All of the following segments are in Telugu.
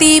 ప్రతి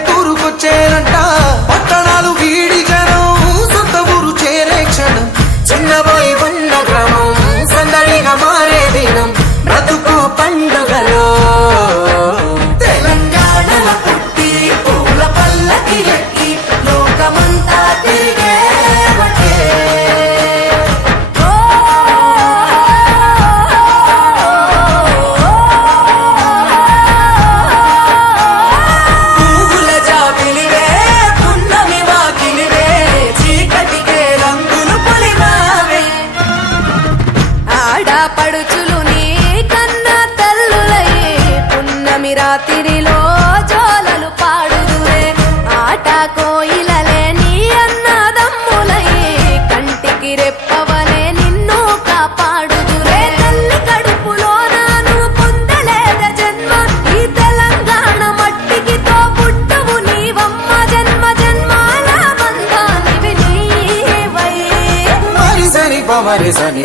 మరిసని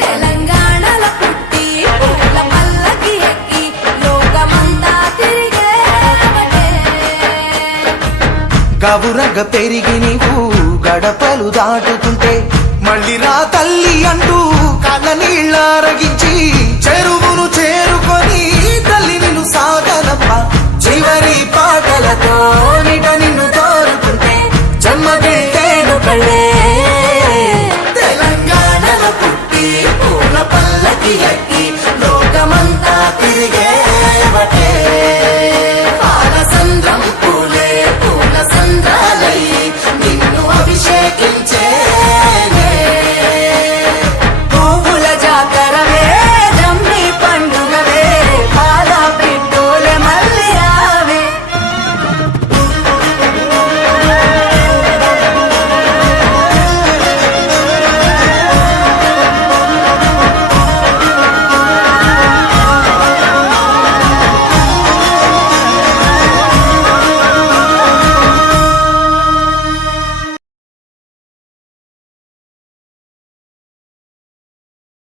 గబురగ పెరిగి నీవు గడపలు దాటుకుంటే మళ్ళీ రా తల్లి అంటూ కళ్ళ నీళ్ళారగించి చెరువును చేరుకొని తల్లి నిన్ను సాగనప్ప చివరి పాటలతో.